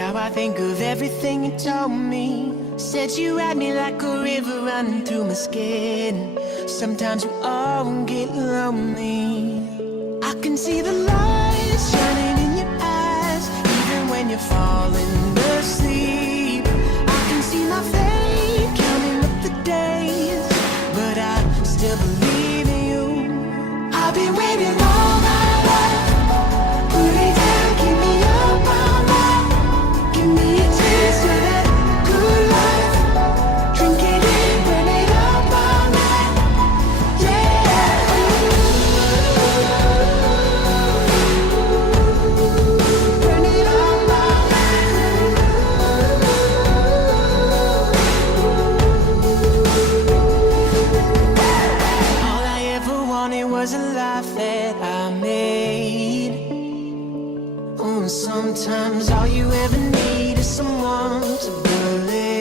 Now I think of everything you told me. Said you had me like a river running through my skin. Sometimes we all get lonely. I can see the lights shining in your eyes, even when you're falling asleep. I can see my fate counting up the days, but I still believe in you. I've been waiting all my life. Put it down, keep me up all night. Give me a taste of that good life. Drink it in, burn it up all night. Yeah. Burn it up all night. All I ever wanted was a life that I made. Oh, sometimes all you ever need is someone to believe.